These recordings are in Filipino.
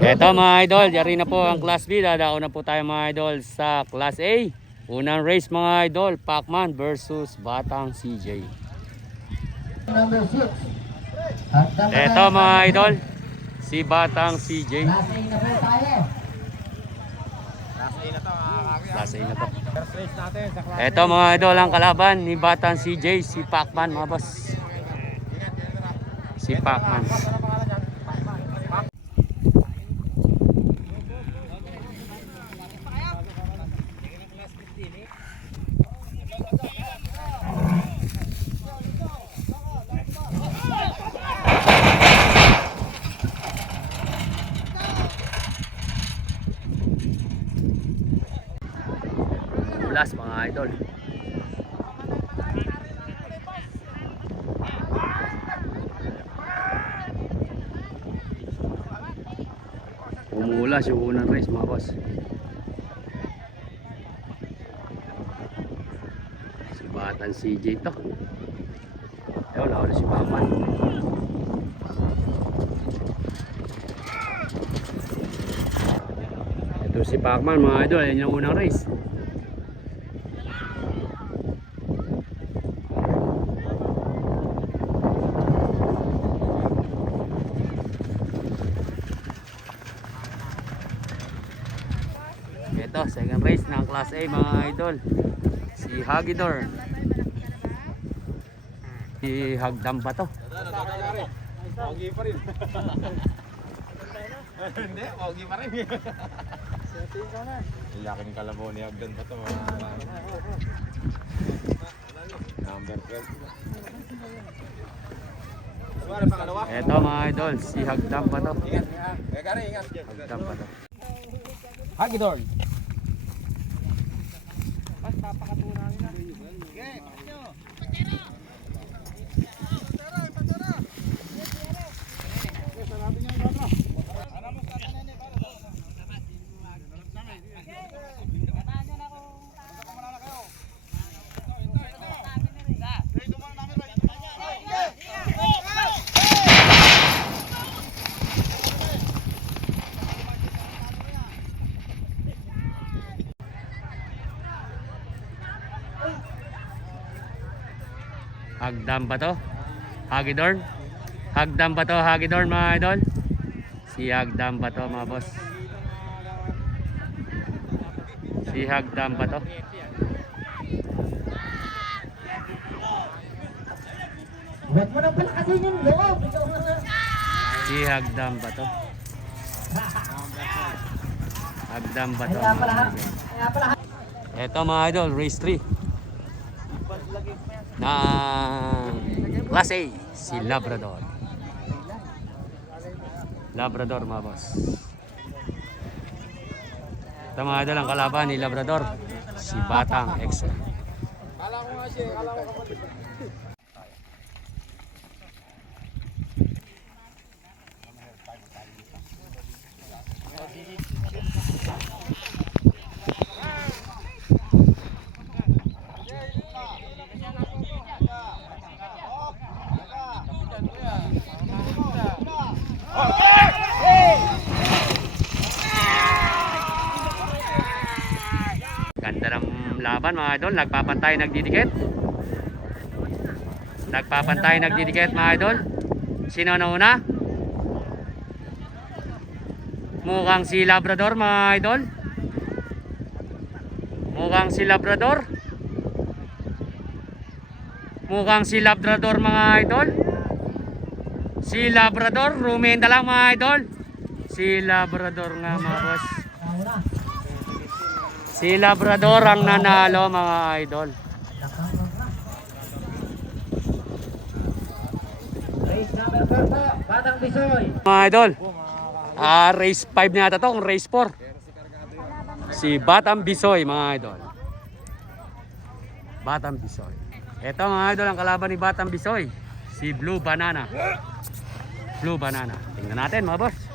Eto mga idol, yari na po ang Class B. Dadao na po tayo mga idol sa Class A. Unang race mga idol, Pacman versus Batang CJ. Number 6. Eto mga idol, si Batang CJ. Class A na po tayo. Class A na to. First race natin sa class. Eto mga idol, ang kalaban ni Batang CJ, si Pacman mga boss. Si Pacman. Ulas mga idol. Umuulas yung unang race mga boss. Si Batang CJ to. Wala wala si Pacman. Ito si Pacman mga idol, yan yung unang race. Ito, second race ng Class A mga idol. Si Hagidor. Si Hagdam ba to? Ogi pa rin. Hindi, ogi pa rin. Laki ng kalabaw ni Agdan pa to. Number 12. Ito mga idol, si Hagdam ba to? Ingat, ingat. Hagdam ba to? Hagidor. Hagdam ba to? Hagidorn? Hagdam ba to? Hagidorn mga idol? Si Hagdam ba to mga boss? Si Hagdam ba to? Huwag mo nang palakasin yung loob. Ikaw nga. Si Hagdam ba to? Hagdam ba to? Kaya pala. Ito mga idol, race 3 na Class A, si Labrador. Labrador mga boss. Ito mga idol, ang kalaban ni Labrador, si Batang Excel. Kala ko nga siya, kala ko kapatid. Ganda ng laban mga idol, nagpapantay, nagdidikit. Nagpapantay, nagdidikit mga idol. Sino na una? Mukhang si Labrador mga idol. Mukhang si Labrador. Mukhang si Labrador mga idol. Si Labrador, rumenda lang mga idol. Si Labrador nga mga boss. Si Labrador ang nanalo mga idol. Race number 4 po. Batang Bisoy. Mga idol, race 5 na ata to, race 4. Si Batang Bisoy mga idol. Batang Bisoy. Ito mga idol, ang kalaban ni Batang Bisoy, si Blue Banana. Blue Banana. Tingnan natin mga boss.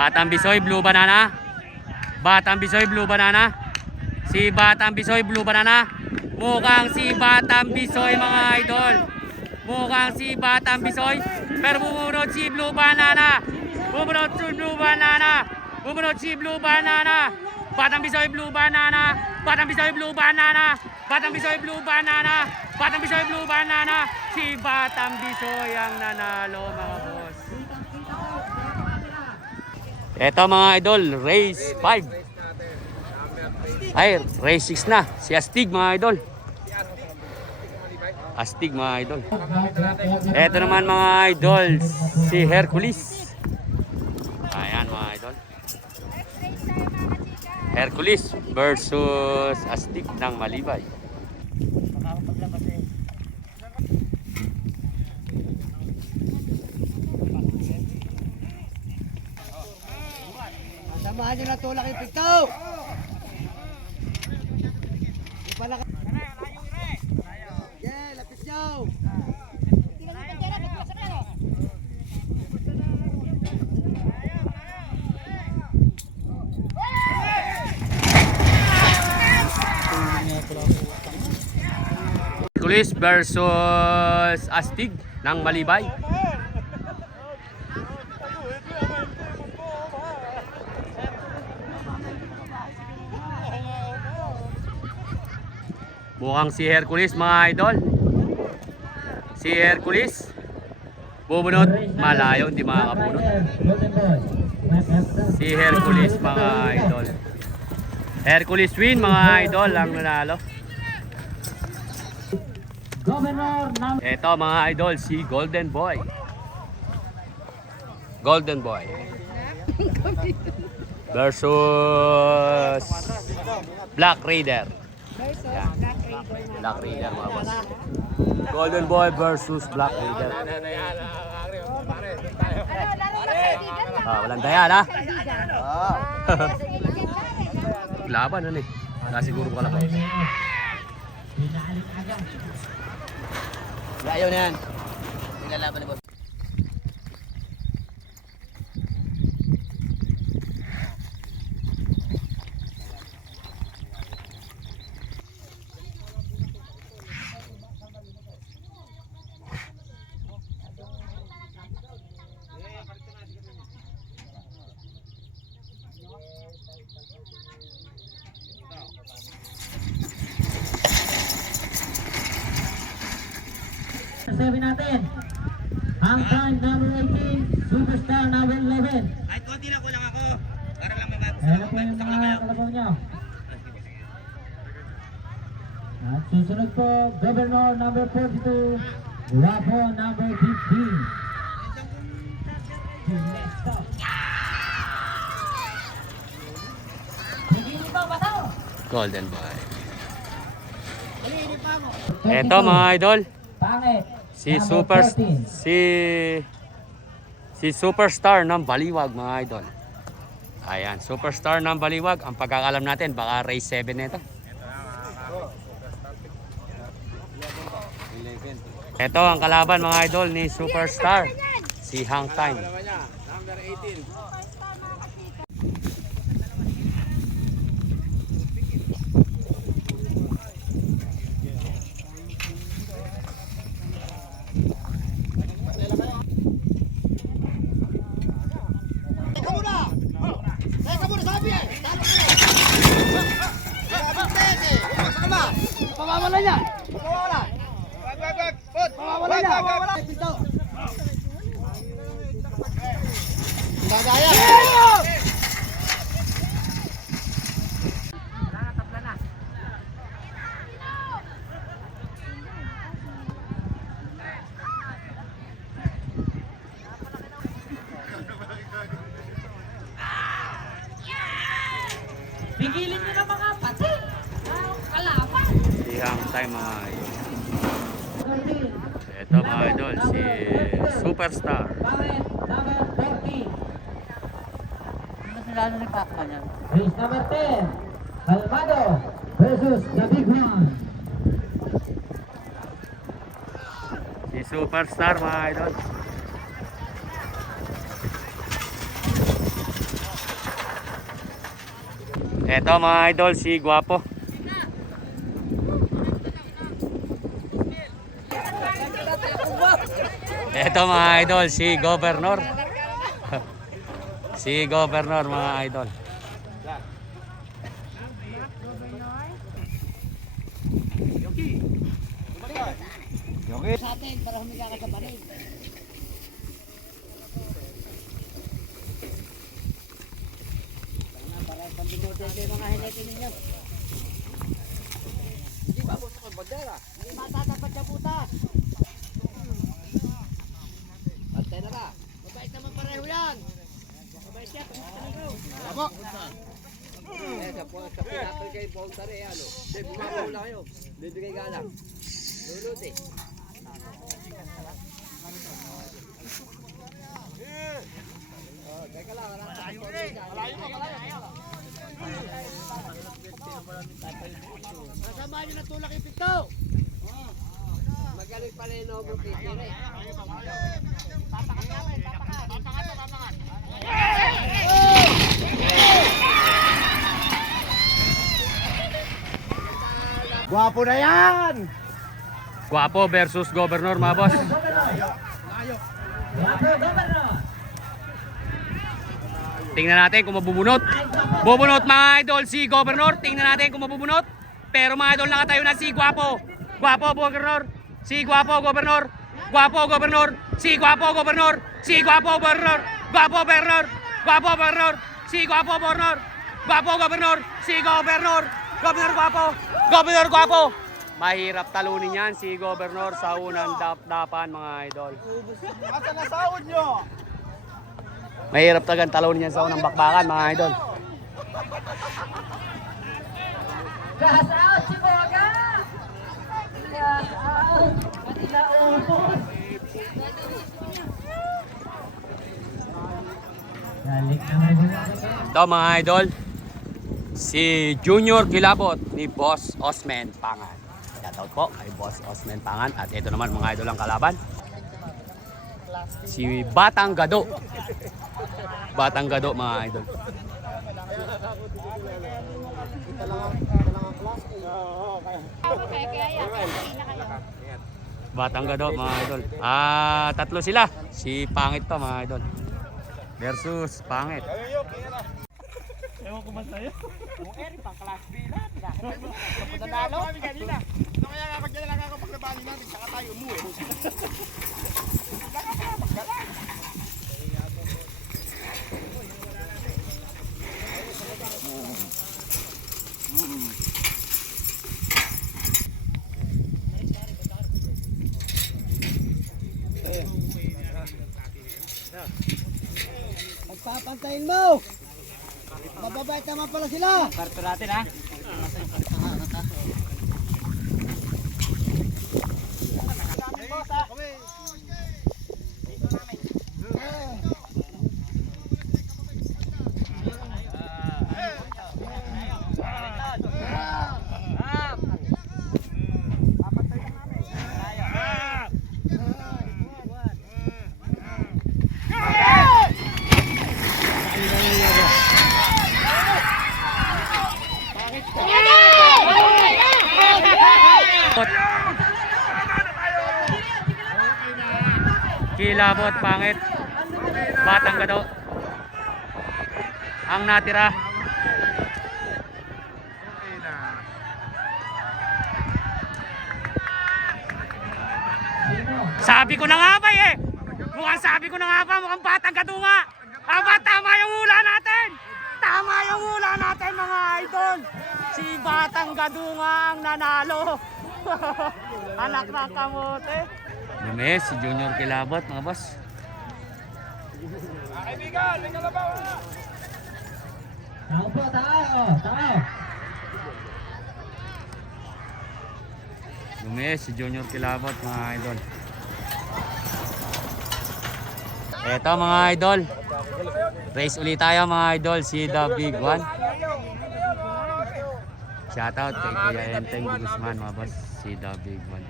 Batang Bisoy, Blue Banana. Batang Bisoy, Blue Banana. Si Batang Bisoy, Blue Banana. Mukhang si Batang Bisoy mga idol. Mukhang si Batang Bisoy. Pero bumunod si Blue Banana. Bumunod si Blue Banana. Bumunod si Blue Banana. Batang Bisoy, Blue Banana. Batang Bisoy, Blue Banana. Batang Bisoy, Blue Banana. Batang Bisoy, Blue Banana. Si Batang Bisoy ang nanalo mga boss. Eto mga idol, race 5. Ay, race 6 na. Si Astig mga idol. Astig mga idol. Eto naman mga idol, si Hercules. Ayan mga idol. Hercules versus Astig ng Malibay. Samahan nyo na tulak yung pigtaw! Yeah, lapis nyo! Hercules versus Astig ng Malibay. Mukhang si Hercules mga idol. Si Hercules bubunot, malayo, hindi makakabunot. Si Hercules mga idol. Hercules win mga idol ang nanalo. Ito mga idol, si Golden Boy. Golden Boy versus Black Raider. Yan. Black Raider mga boss. Golden Boy versus Black Raider. Walang daya na. Laban ano eh. Wala siguro kalaban. Ayaw na yan. Nilalaban ni boss. Sabi natin, ang time number 18, superstar number 11. Kahit konti lang, kulang ako. Para lang mababasa. Ayan po yung mga kalabaw nyo. At susunod po, Governor number 42, Guapo number 15. Golden Boy. Ito mga idol. Pangit. Si Superstar ng Baliwag mga idol. Ayan, Superstar ng Baliwag. Ang pagkakalam natin, baka race 7 nito. Ito ang kalaban mga idol ni Superstar. Si Hang Time. Number 18. Pamawala niya! Wag! Put! Pamawala niya! Dadaya! Pigilin niyo na mga pati! Kalaban! Si Hang Time mga idol. Ito mga idol, si Superstar. Race number 10, Calmado versus the Big One. Si Superstar mga idol. Eto mga idol, si Guwapo. Eto mga idol, si Governor. Si Governor mga idol. Sa atin para humiga ka sa panig. Para pambinote kayo mga hinete ninyo. Hindi ba gusto ko bandera? Hindi matatapat sa puta. Pantay na ka. Mabait naman pareho yan. Mabait yan. Abo. Sa pinapal kayo voluntary ano. Hindi, bumabaw lang kayo. Bibigay ka lang. Lulot eh. Teka lang, Masama nyo na tulak yung pito. magaling pala yung noble pitcher eh. Guwapo na yan! Guwapo versus Governor mga boss. Guwapo, Governor! Tingnan natin kung mabubunot. Bubunot mga idol si Governor. Tingnan natin kung mabubunot. Pero mga idol nakatayo na si Guwapo. Guwapo Governor. Si Guwapo Governor. Guwapo Governor. Si Guwapo Governor. Si Guwapo Governor. Guwapo Governor. Guwapo Governor. Si Guwapo Governor. Guwapo Governor. Si Governor. Governor Guwapo. Governor Guwapo. Mahirap talunin yan si Governor sa unang dap-dapan mga idol. Asa na sahod nyo? Mahirap talagang talunin yan sa unang bakbakan mga idol. Gas out, Chiboga! Gas out! Manila ubos! Galing naman din natin. Ito mga idol, si Junior Kilabot ni Boss Osman Pangan. Shoutout po kay Boss Osman Pangan. At ito naman mga idol ang kalaban. Si Batang Gado. Batang Gado mga idol. Batang Gado mga idol. Tatlo sila. Si Pangit pa mga idol. Versus Pangit. Ewan ko ba sa'yo? Kung Eri, pang class B na. Nanalo? Kanina. Kaya nga magdala ako paglabanin natin, saka tayo umuwi. Pagpapantayin mo! Mababait naman pala sila! Karto natin ha. Kilabot, Pangit, Batang Gado ang natira. Sabi ko na nga ba eh. Sabi ko na nga ba, mukhang Batang Gado nga. Aba, tama yung hula natin. Tama yung hula natin mga idol. Si Batang Gado nga ang nanalo. Anak na kamote. Lumes, si Junior Kilabot mga boss. Kaibigan, may kalabaw na! Tao po, tao! Tao! Lumes, si Junior Kilabot mga idol. Eto mga idol. Race ulit tayo mga idol. Si The Big One. Shoutout kay Kuya Enteng Guzman mga boss. Si The Big One.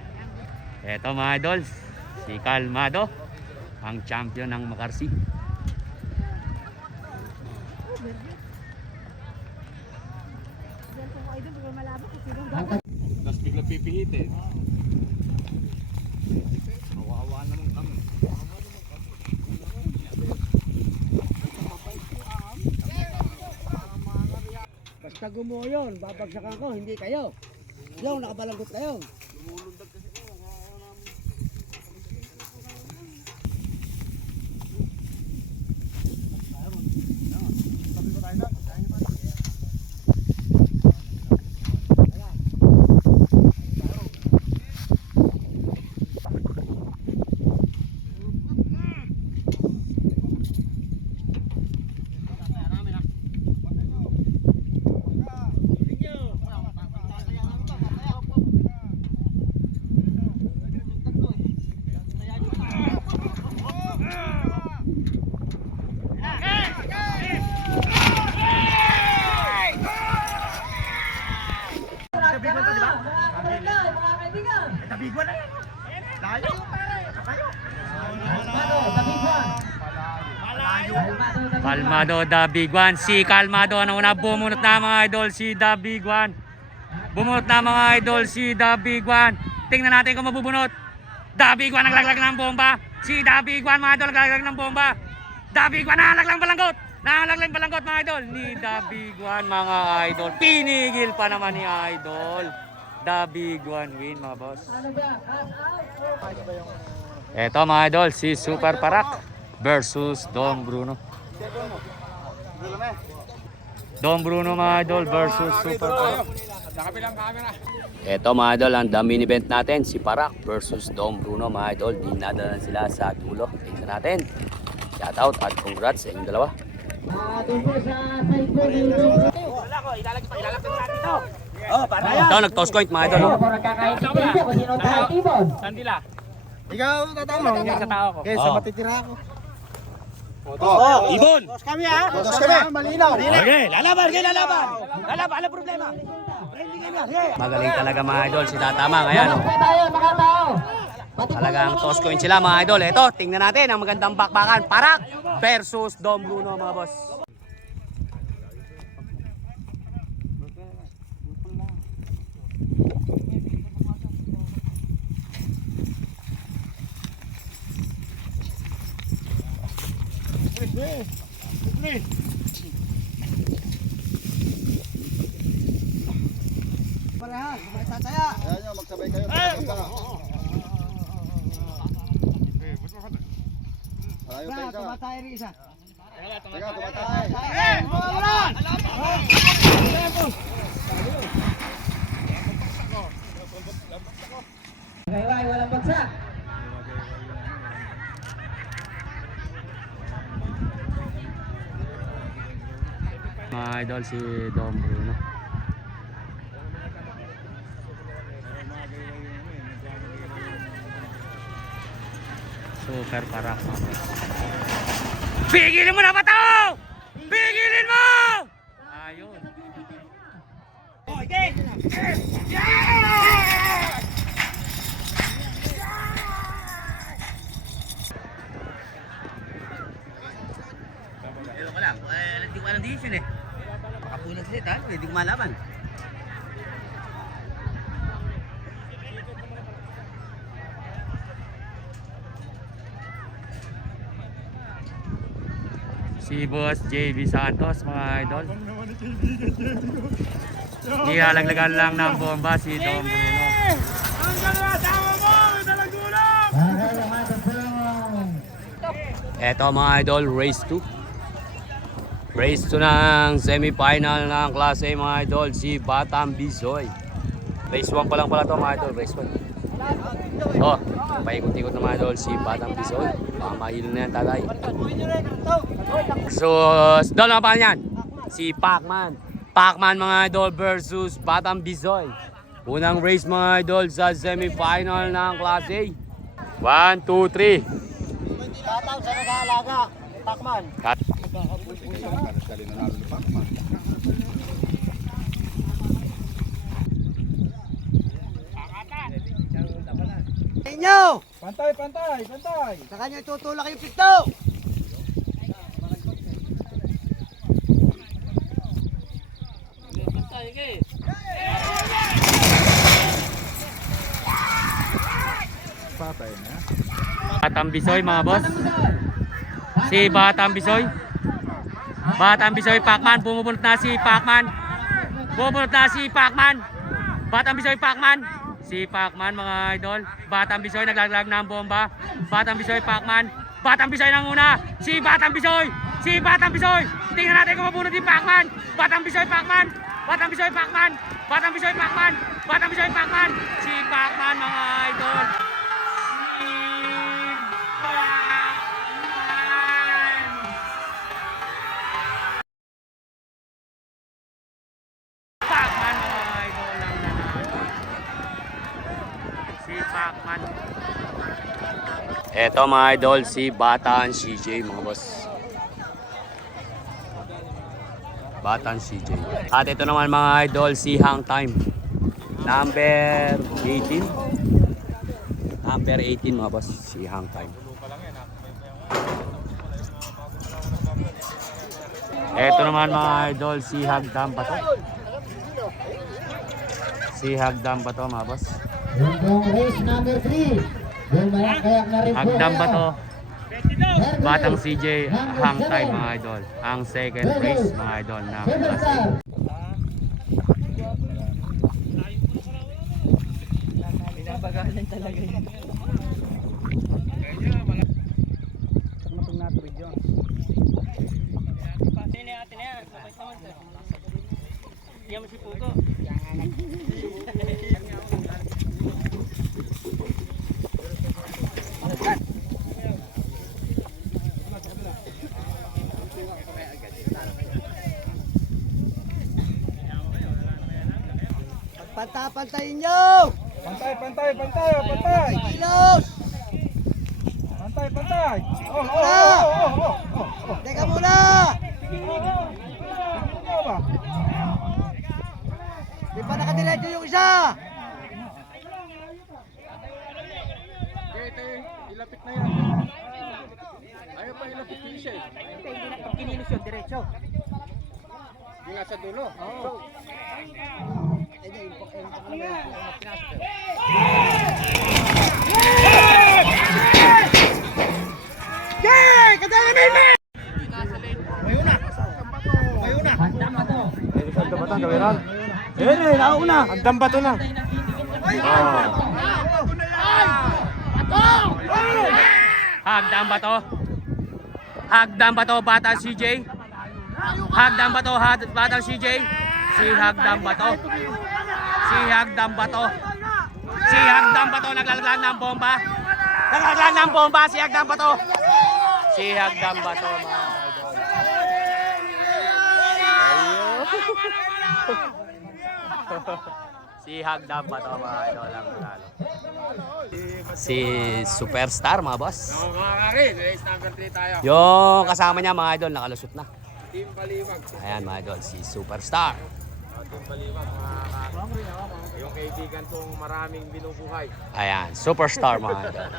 Eto mga idol. Si Kalmado. Ang champion ng Makarsi. Tapos bigla pipihitin. Kawawa naman kami. Basta gumuho yun, babagsakan ko, hindi kayo. Yung nakabalanggot kayo. Kalmado, the big one. Si Kalmado, ano na, bumunot na mga idol, si the big one. Bumunot na mga idol, si the big one. Tingnan natin kung mabubunot. The big one, naglaglag ng bomba. Si the big one, mga idol, naglaglag ng bomba. The big one, nakalaglang balanggot. Nakalaglang balanggot mga idol. Ni the big one, mga idol. Pinigil pa naman ni idol. The big one win, mga boss. Eto mga idol, si Super Parak versus Dom Bruno. Dom Bruno mga idol versus Super Parak. Eto mga idol, ang main event natin, si Parak versus Dom Bruno mga idol. Dinadala sila sa dulo. Tingnan natin. Shout out at congrats sa inyong dalawa. Doon po sa side po ni Ito, nag-toss coin mga idol. Ako nagkakaintindihan siya kung sino tayo tibon. Sandila. Ikaw, tatama. Sa tao ko. Okay, sa matitira ako. Ibon! Tos kami ha. Tos kami. Malinaw. Okay, lalaban, kayo lalaban. Lalaban, alam problema. Magaling talaga mga idol, si Tatama ngayon. Mga tayo, mga tao. Talagang toss coin sila mga idol. Ito, tingnan natin ang magandang bakbakan. Parak versus Dom Bruno mga boss. Parehas, may tataya. Ayan nyo, magsabay kayo. Malayo pa isa. Tumatay rin isa. Teka, tumatay. Gayway, walang bagsak. Mga idol, si Dom Bruno. Super Parak mga boss. Pigilin mo na ba ito? Pigilin mo! Ayun. Pero ko lang, hindi ko alam decision eh. Makapulat ulit ha, hindi ko malaban. Si Boss JB Santos mga idol. Nilalaglagan lang ng bomba si Dom Bruno. Eto mga idol, race 2. Race 2 ng semifinal ng klase mga idol, si Batang Bisoy. Race 1 pa lang pala to mga idol, race 1. Oh, paikot-ikot na mga idol si Batang Bisoy. Baka mahilo na yan tatay. So, doon ang pangalan yan? Si Pacman. Pacman mga idol versus Batang Bisoy. Unang race mga idol sa semifinal ng klase. 1, 2, 3. Tataw sa nag-aalaga. Takman. Inyo! Pantay, pantay, pantay. Sa kanya tutulak yung pito! Batang Bisoy mga boss. Si Batang Bisoy. Batang Bisoy Pacman. Bumubunot na si Pacman. Bumubunot na si Pacman. Batang Bisoy Pacman. Si Pacman mga idol. Batang Bisoy naglalaglag ng bomba. Batang Bisoy Pacman. Batang Bisoy nang una. Si Batang Bisoy. Si Batang Bisoy. Tingnan natin kung mabunot si Pacman. Batang Bisoy Pacman. Batang Bisoy Pacman. Batang Bisoy Pacman. Batang Bisoy Pacman. Si Pacman mga idol. Pacman mga idol ang nanalo. Si Pacman. Eto mga idol, si Bataan CJ mga boss. Bataan CJ. At ito naman mga idol, si Hang Time. Number 18. Number 18 mga boss, si Hang Time. Eto naman mga idol, si Hagdam Bato. Si Hagdam Bato mga boss. Yung race number 3. Yung kayak na rin po. Hagdam Bato. Batang CJ, Hang Time mga idol. Ang second race mga idol ng Superstar. Pinabagalan talaga yun. Pantayin nyo! Pantay, pantay, pantay, pantay. Kilos! Pantay, pantay. Oh, Teka muna! Ano ba? Di pa nakadiretso yung isa! Ito, ilapit na yan. Ayaw pa ilapit yung isa eh. Hindi na pag kinilos yun, diretso. Yung nasa dulo. Oo. Hagdam Bato na. Hagdam Bato. Hagdam Bato, Batang CJ. Hagdam Bato, Batang CJ. Si Hagdam Bato. Si Hagdam Bato. Si Hagdam Bato naglalaglag ng bomba. Naglalaglag ng bomba si Hagdam Bato. Si Hagdam Bato mga idol. Si Hagdam Bato mga idol ang nanalo. Si Superstar mga boss. Mga karin, race number 3 tayo. Yung kasama niya mga idol nakalusot na. Team Baliwag. Ayan mga idol, si Superstar. Team Baliwag, mga yung kaibigan kong maraming binubuhay. Ayan, Superstar mga idol.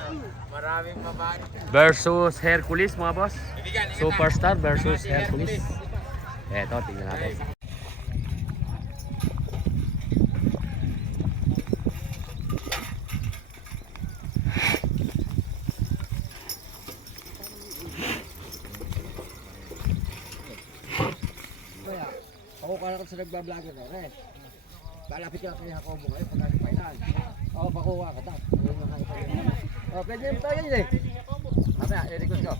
Maraming babae. Versus Hercules mga boss. Superstar versus Hercules. Eto, tingnan natin. Ako ka na sa nagbablogger na rin. Balapit ka kay Jacobo ngayon pag nag-final. Oo, pakuha ka ta. Oh, pwede mo tayo yun eh. Mamaya, i-request ko.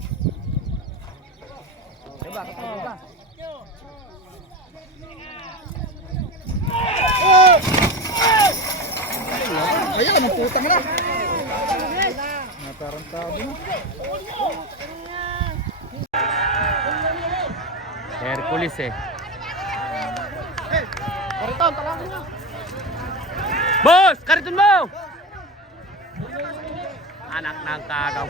Diba, kapag ba? Ayan, ang putang na. Natarantado na. Hercules eh. Kariton, talangin niya. Boss, kariton mo! Anak ng kagaw.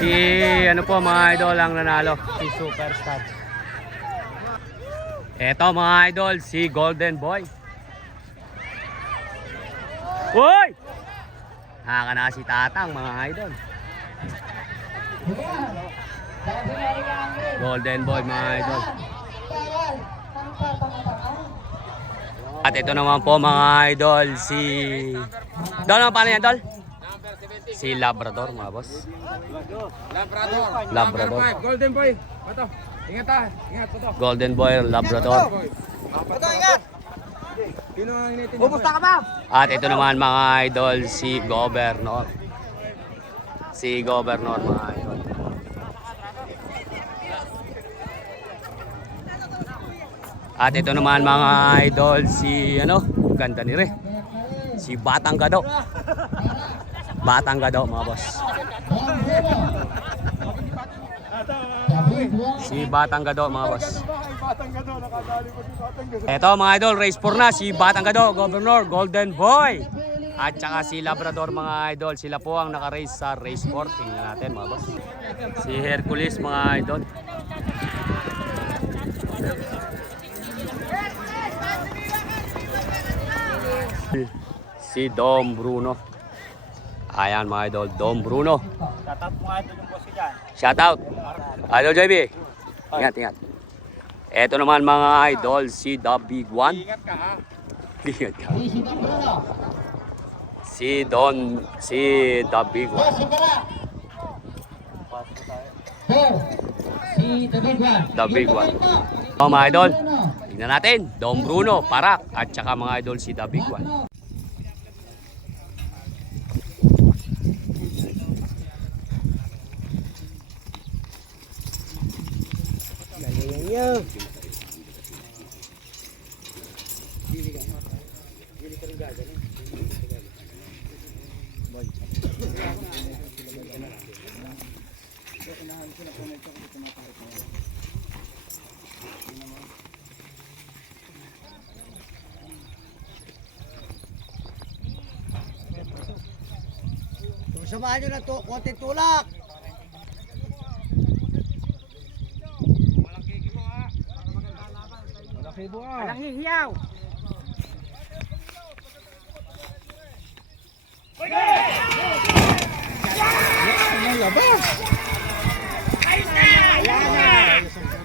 Si ano po mga idol ang nanalo, si Superstar. Eto mga idol, si Golden Boy. Uy! Haka na si Tatang mga idol. Golden Boy mga idol. At ito naman po mga idol, si... Dol, ano paano yan, Dol? Si Labrador mga boss. Labrador. Golden Boy. Pato. Ingat ha. Ingat, Pato. Golden Boy, Labrador. Pato, ingat. Sino ang initin? Bumusta ka ba? At ito naman mga idol, si Governor. Si Governor mga idol. At ito naman mga idol, si ano, ganda ni Re. Si Batang Gado. Batang Gado mga boss. Si Batang Gado mga boss. Ito mga idol, race 4 na. Si Batang Gado, Governor, Golden Boy. At saka si Labrador mga idol. Sila po ang naka-race sa race 4. Tingnan natin mga boss. Si Hercules mga idol. Si Dom Bruno. Ayan mga idol, Dom Bruno. Shoutout mo nga ito yung boss ko dyan. Shout out. Idol JB. Ingat, ingat. Ito naman mga idol, si The Big One. Ingat ka ha. Ingat ka. Si The Big One. Si The Big One. The Big One. Oh, mga idol, tingnan natin. Dom Bruno, Parak, at saka mga idol si The Big One. Samahan nyo na to, konti tulak. Walang hihiyaw.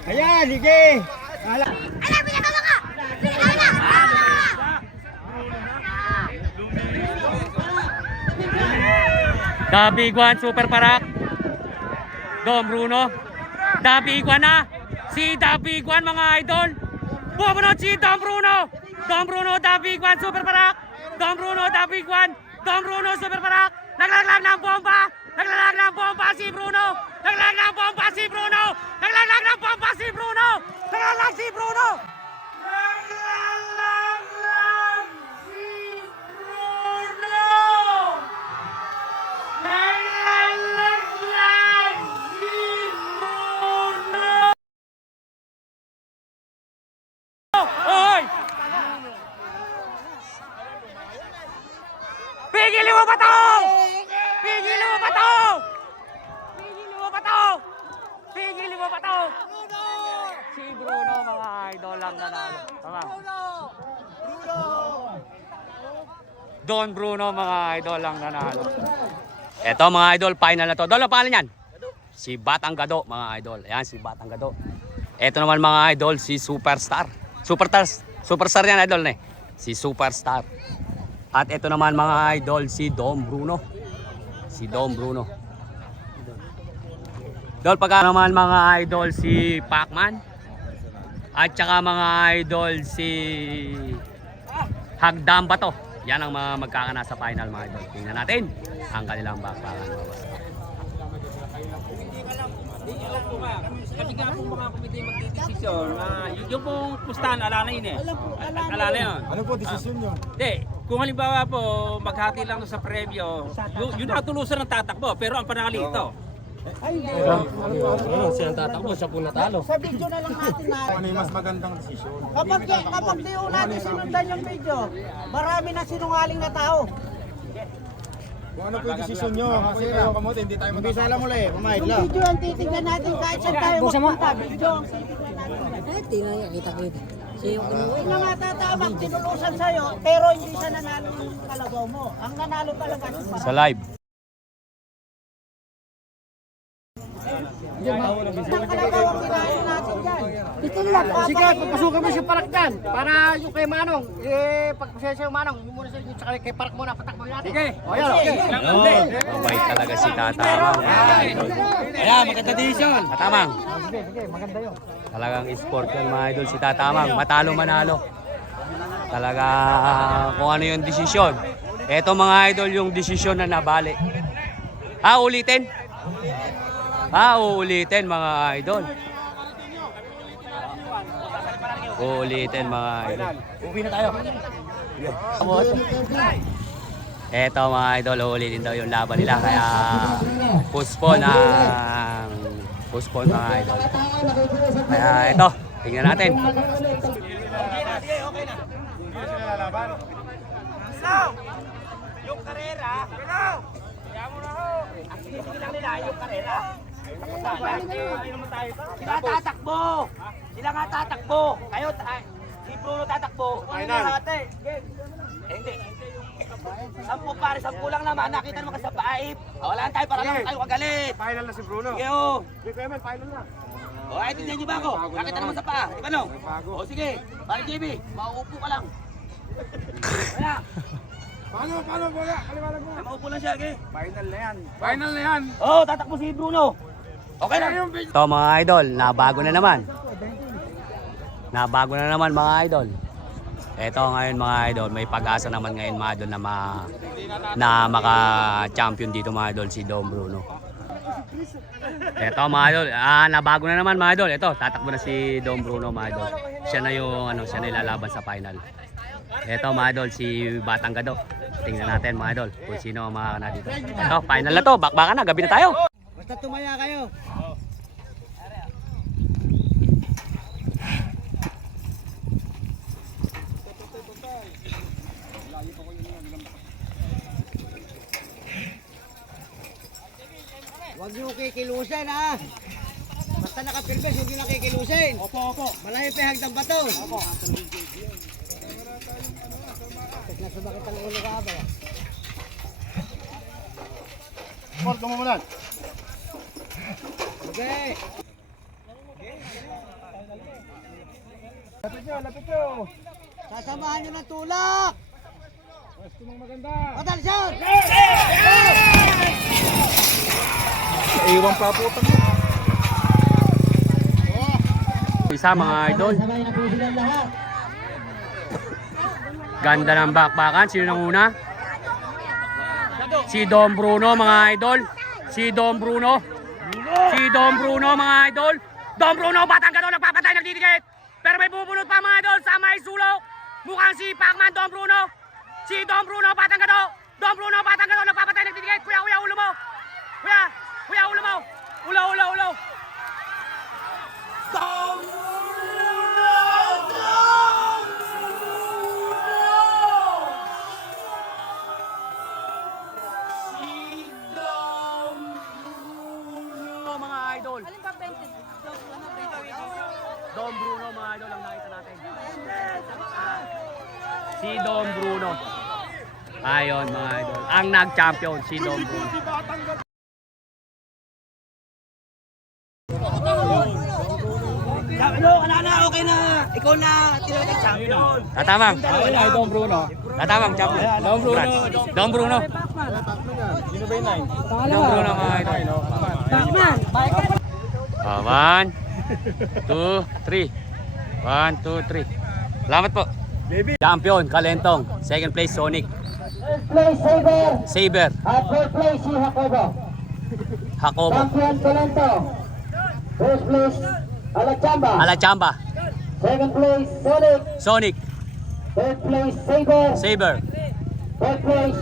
Ayan, sige. The Big One, Super Parak. Dom Bruno. The Big One na. Si The Big One mga idol. Bumunod si Dom Bruno. Dom Bruno, The Big One, Super Parak. Dom Bruno, The Big One. Dom Bruno, Super Parak. Naglalaglag ng bomba. Naglalaglag ng bomba si Bruno. Naglalaglag ng bomba si Bruno. Naglalaglag ng bomba si Bruno. Naglalaglag si Bruno. Oy! Pigilin mo ba to? Pigilin mo ba to? Pigilin mo ba to? Pigilin mo ba to? Si Bruno mga idol lang nanalo. Tama. Don Bruno mga idol lang nanalo. Eto mga idol, final na to. Dolo, pangalan yan? Si Batang Gado mga idol. Ayan si Batang Gado. Eto naman mga idol, si Superstar. Superstar yan idol na eh. Si Superstar. At ito naman mga idol, si Dom Bruno. Si Dom Bruno. Dol, pagka naman mga idol, si Pacman. At saka mga idol, si Hagdam Bato. Yan ang mga magkakana sa final mga idol. Tingnan natin ang kanilang bakbakan. Kasi nga po mga komite magdidesisyon na yung pong pustahan, alala yun eh. Alala yun. Ano po desisyon nyo? Hindi, kung halimbawa po maghati lang sa premyo, yun ang tulusan ng tatakbo, pero ang panali ito. Siya ang tatakbo, siya po natalo. Sa video na lang natin na. Ano yung mas magandang desisyon? Kapag di ho natin sinundan yung video, marami na sinungaling na tao. Kung ano po yung desisyon nyo? Kasi kayo kamote, hindi tayo matapos. Umpisa lang muli, pamahid Yung lang. video ang titignan natin kahit saan tayo magpunta. Video ang titignan natin. Yung mga tatabang tinulusan sa'yo, pero hindi siya nanalo ng kalabaw mo. Ang nanalo talaga si Parang. Sa live. Ang kalabaw ang kinain natin dyan. Titil lang. Sige, papasukan mo si Parak dyan. Para yung kay Manong, pagpasensya yung Manong, yung muna sa kay Parak muna, patakbo natin. Sige. O yan, okay. Mabait talaga si Tatamang. Ayan, maganda decision. Tatamang. Sige, maganda yun. Talagang sport yan mga idol si Tatamang. Matalo manalo. Talaga kung ano yung desisyon. Eto mga idol yung desisyon na nabali. Ulitin. Uulitin mga idol. Uulitin mga idol. Uwi na tayo. Eto mga idol, uulitin daw yung laban nila. Kaya postpone mga idol. Kaya ito, tingnan natin. Yung karera, ang sinisigil nila yung karera. Sila tatakbo! Sila nga tatakbo! Kayo, si Bruno tatakbo. Final. Hindi. 10 pare, 10 lang naman. Nakita naman kasi sa paip. Wala tayo para lang tayo kagalit. Final na si Bruno. Sige o. Hindi ko naman, final na. Ay, tingnan niyo ba ako? Nakita naman sa paa. Di ba no? O sige, pare JB, mauupo ka lang. Wala. Paano, bola? Kaliwanag mo. Mauupo lang siya, okay? Final na yan. Final na yan. Oo, tatakbo si Bruno. Okay lang. Ito mga idol, nabago na naman. Nabago na naman mga idol. Ito ngayon mga idol, may pag-asa naman ngayon mga idol na maka-champion dito mga idol si Dom Bruno. Ito mga idol, nabago na naman mga idol. Ito, tatakbo na si Dom Bruno mga idol. Siya na yung siya na ilalaban sa final. Ito mga idol, si Batang Gado. Tingnan natin mga idol kung sino ang makakana dito. Ito, final na to, bakbakan na, gabi na tayo. Basta tumaya kayo. Huwag niyo kikilusin ha. Basta nakapilbes, huwag niyo nakikilusin. Opo. Malayo pa hagdang bato. Opo. Nasubakit ang ulo ka ba? Sport, gumumulan. Okay. Lapit nyo. Sasamahan niyo ng tulak. Pwesto mong maganda. Patal shot! Iwan pa po. Isa mga idol. Sabay na po silang lahat. Ganda ng bakbakan. Sino nang una? Si Dom Bruno mga idol. Si Dom Bruno. Si Dom Bruno mga idol. Dom Bruno, Batang Gado, nagpapatay, nagdidikit. Pero may bubunot pa mga idol sa may sulok. Mukhang si Pacman, Dom Bruno. Si Dom Bruno, Batang Gado. Dom Bruno, Batang Gado, nagpapatay, nagdidikit. Kuya, ulo mo. Kuya, ulo mo. Ulo. Mga idol. Alin ba 20? Dom Bruno mga idol ang nakita natin. Si Dom Bruno. Ayon mga idol. Ang nag-champion si Dom Bruno. Ano, kanana, okay na. Ikaw na, tinatag champion. Tatamang. Dom Bruno. Tatamang champion. Dom Bruno. Dom Bruno. Sino ba yung 9? Dom Bruno mga idol. Pacman, 1, 2, 3. 1, 2, 3. Salamat po. Champion, Kalentong. Second place, Sonic. First place, Saber. Saber, At third place, si Jacobo. Jacobo. Champion, Colento. First place, Alachamba. Alachamba. Second place, Sonic. Sonic. Third place, Saber. Saber. Third place,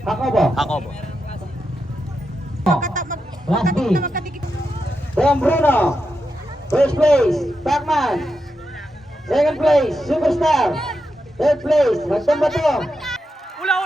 Jacobo. Jacobo. Last D. Dom Bruno. First place, Pacman. Second place, Superstar. Third place, Hagdang Bato. Ulo.